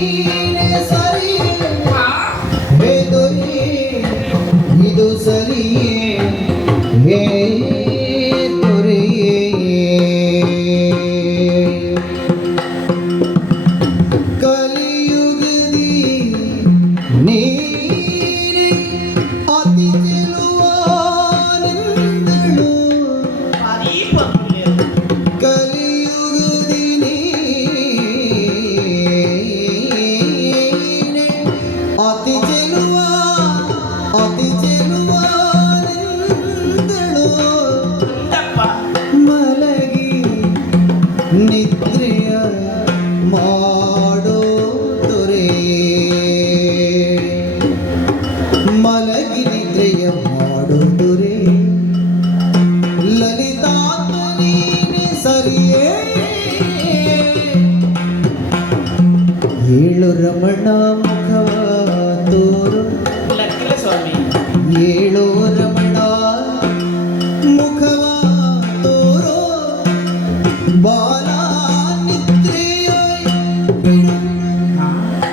Thank you. ನಿದ್ರೆಯ ಮಾಡೋ ತುರೆ ಮಲಗಿ ನಿದ್ರೆಯ ಮಾಡೋ ದೊರೆ. ಲಲಿತಾಂತನೇ ಸರಿಯೇ. ಏಳು ರಮಣ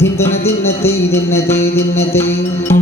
धिन दिन ते दिन ते दिन ते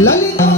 La